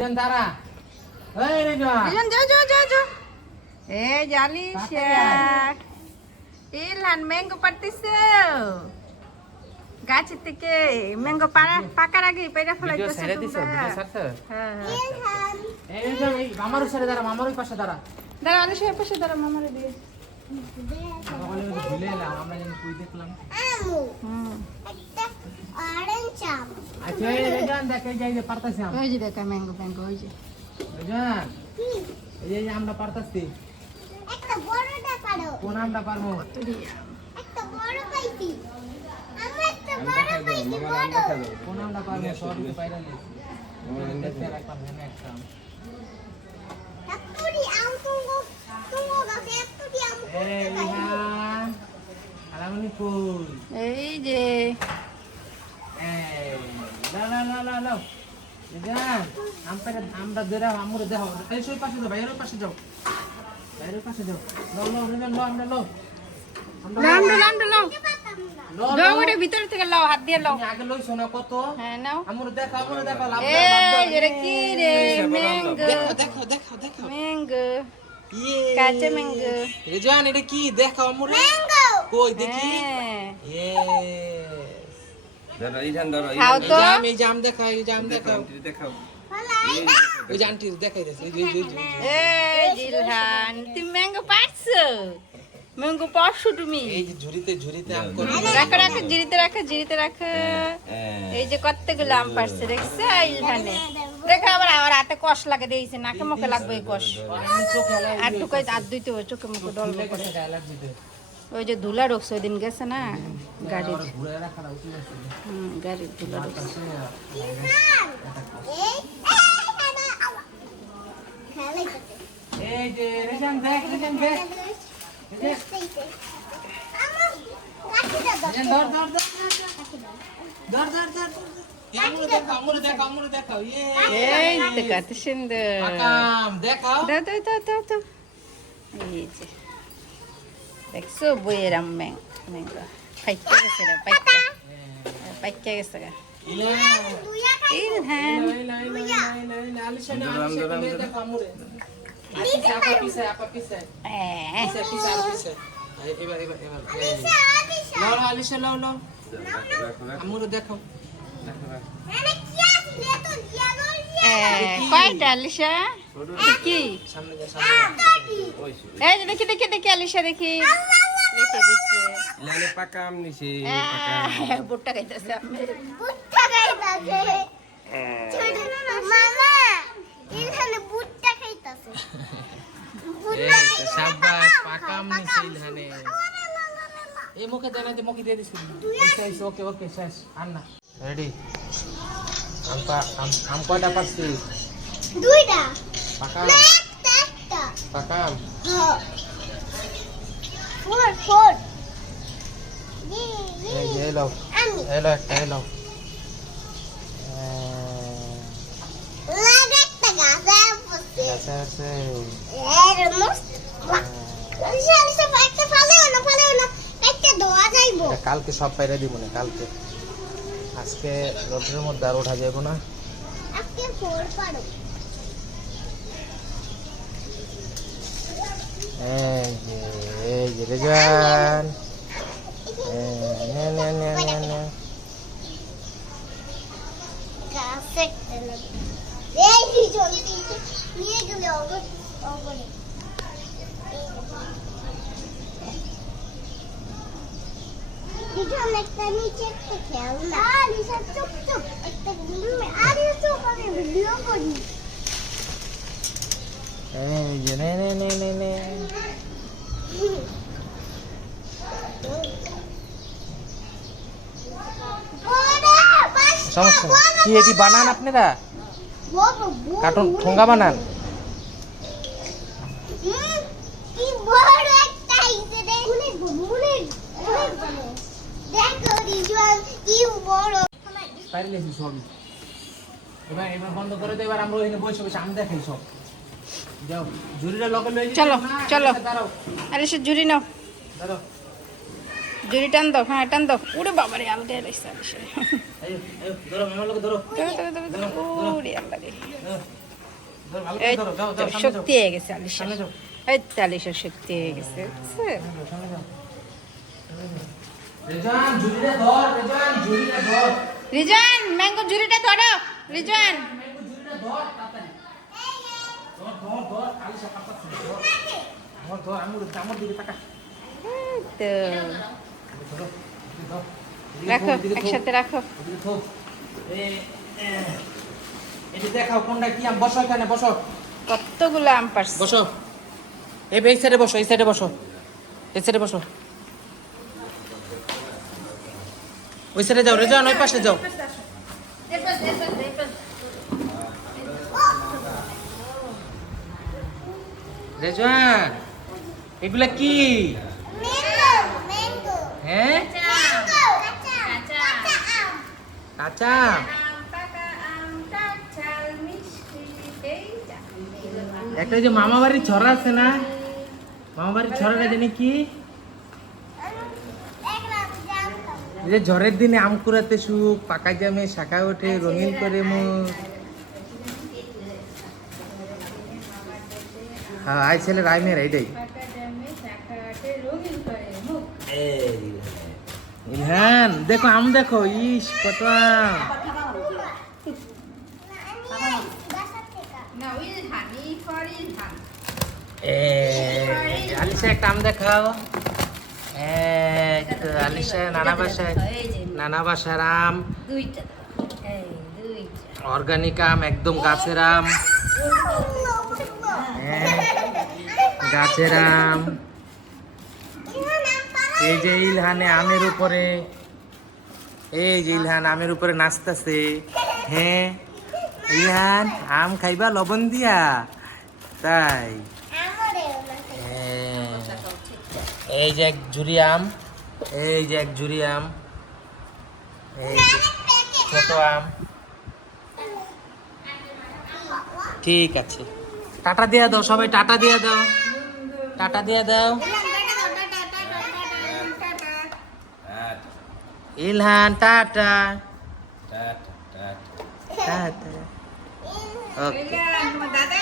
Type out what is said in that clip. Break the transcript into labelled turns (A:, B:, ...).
A: রেজন দাঁড়া এই রেজন
B: Ayan, jauh, jauh, jauh, jauh. Eh, jali শেয়ার ইলহান ম্যাঙ্গো পারতেছে গাছ থেকে ম্যাঙ্গো পাড়া পাকার আগে পেড়া
A: ভিডিও
B: ফেলাইতেছে
A: ছেড়ে দিছো
B: তোমরা।
A: ভিডিও ছাড়ছো
B: হ্যাঁ হ্যাঁ
A: এই রেজন এই মামার সাথে দাঁড়া মামার ওই পাশে দাঁড়া
B: দাঁড়া আলে সে পাশে দাঁড়া মামারে দিয়ে
A: ওখানে তো ভুলে এলাম আমরা যেন কই দেখলাম
B: হুম
A: আচ্ছা এই রেজন দেখ এই যে পারতাছি আমরা।
B: ওই যে দেখা ম্যাঙ্গো ম্যাঙ্গো ওই যে।
A: রেজন এই যে আমরা পারতাছি।
C: একটা বড়টা পারো?
A: কোন আমরা পারব?
C: একটা বড় পাইছি। আমরা একটা বড় পাইছি বড়।
A: কোন আমরা পারব? সব কিছু পাইরা নিয়েছি দেখতে রাখলাম এখানে একটা
C: একটুটি আম তুঙ্গো তুঙ্গো গাছে একটুটি আম
A: এই রিহান আলামনি কই
B: এই যে।
A: এই লা লা লা লা লা রেজন আমরা আমরা দেরা আমরে দেহ এই সই পাশে যাও বাইরের পাশে যাও। বাইরের পাশে যাও। লো লো রেজন লো আমরা লো আমরা
B: লাম লাম
A: লো লো
B: দাও ওটা ভিতর থেকে লাও হাত দিয়ে লাও।
A: তুমি আগে লই শোনা কত?
B: হ্যাঁ নাও।
A: আমরে দেখো আমরে দেখো লাভ
B: এই এটা কি রে ম্যাঙ্গো।
A: দেখো দেখো দেখো দেখো
B: ম্যাঙ্গো।
A: ইয়ে।
B: কাঁচা ম্যাঙ্গো।
A: রেজন এটা কি? দেখো আমরে
C: ম্যাঙ্গো।
A: কই দেখি।
B: হ্যাঁ।
A: ইয়ে।
D: দাঁড়া, এইখান দাঁড়া,
B: খাও তো।
A: জাম এই জাম দেখাও এই জাম
D: দেখাও,
A: দেখাও।
D: আন্টি দেখাও।
C: ফলাই
A: ওই যে দেখাই দিয়েছে এই এই এই যে, এই যে।
B: এই জিলহান তুমি ম্যাঙ্গো পারছ? তুমি?
A: এই যে ঝুড়িতে ঝুড়িতে আম করে
B: রাখো রাখো জিরিতে রাখো জিরিতে রাখো।
D: হ্যাঁ।
B: এই যে কতগুলো আম পারছে দেখছ ইলহানে দেখো আবার আমার হাতে কষ লাগে দিয়েছে নাকে মুখে লাগবে এই কষ। আর টুকাই আর দুইতে চোখে মুখে ডলবে করে। ওই যে ধুলা ঢুকছে ওই দিন গেছে না? গাড়ির। গাড়ির ধুলা ঢুকছে
A: দেখাও। দেখাও। দেখাও
B: এই যে। দেখছ বইয়ের আম ম্যাং ম্যাঙ্গো ফাইকা গেছে রে ফাইকা ফাইকা গেছে গা
C: ইয়ালো
B: কয়টা আলিশা কি
A: সামনে
B: এই যে দেখি দেখি দেখি আলিশা দেখি। দিচ্ছে
D: ইলানে পাকা আম নিছে, পাকা আম।
B: বুটটা খাইতেছে আমি।
C: বুটটা খাইতাছে। ছোট মামা এখানে বুটটা খাইতাছে।
A: এই তো সাবাস নিছে ইলহানে। এই মুখে দেনা যে মুখে দিয়ে দিছি। শেষ ওকে ওকে শেষ। আর রেডি আম পা আম আম কয়টা পাচ্ছি?
C: দুইটা।
A: পাকাম।
C: ফোর ফোর
A: এই একটা
C: যাইবো
A: এটা কালকে সব পাইরা দিব না কালকে। আজকে রোদের মধ্যে আর ওঠা যাবে না।
C: আজকে ফোর পারো।
A: এই যে এই যে রেজান নে নে নে নে নে
C: গাছে এই দুজন নিয়ে গেলে অগর অগরে দুজন একটা নিচে একটা খেলনা আলিশা চুপ চুপ একটা আরে চুপ আমি ভিডিও করি
A: এই সমস্যা কি এটি বানান আপনারা? কার্টুন ঠোঙ্গা বানান। এবার বন্ধ করে দে, এবার আমরা ওইখানে বসে বসে আম দেখাই সব।
B: চলো, চলো।
A: দাঁড়াও।
B: আলিশা জুড়ি নাও। জুড়ি টান দাও হ্যাঁ টান দাও। উড়ে বাবারে রয়েছে। শক্তি হয়ে গেছে আলিশা এই আলিশার শক্তি হয়ে গেছে।
A: রেজান, রেজান।
B: ম্যাঙ্গো ঝুড়িটা ধরো। রিজওয়ান তো। রাখো একসাথে রাখো।
A: দেখাও কোনটা কি আম? বসো এখানে বসো।
B: কতগুলো আম পারছে?
A: বসো। এই এই সাইডে বসো এই সাইডে বসো। এই সাইডে বসো। ওই সাইডে যাও রেজান ওই পাশে যাও। রেজান এগুলা কি? হ্যাঁ?
C: কাঁচা।
A: একটা যে মামা বাড়ির ছড়া আছে না? মামা বাড়ির ছড়াটা জানি কি? যে ঝড়ের দিনে আম কুড়াতে সুখ, পাকা জামে শাখা ওঠে, রঙিন করে মুখ। হ্যাঁ আই ছেলের আই মেয়ের এইটাই। ইলহান দেখো আম দেখো ইস কত আলিশা একটা আম দেখাও। আলিশা নানা বাসায় নানা বাসার আম। অর্গানিক আম একদম গাছের আম। হ্যাঁ, গাছের আম। এই যে ইলহানে আমের উপরে, এই যে ইলহান আমের উপরে নাচতেছে। হ্যাঁ ইলহান, আম খাইবা লবণ দিয়া। তাই। হ্যাঁ। এই যে এক ঝুড়ি আম, এই যে এক ঝুড়ি আম, এই ছোট আম। ঠিক আছে। টাটা দিয়ে দাও, সবাই টাটা দিয়ে দাও। টাটা দিয়ে দাও। Ilhan
D: tata. Tata
A: tata. Okay
B: দাদা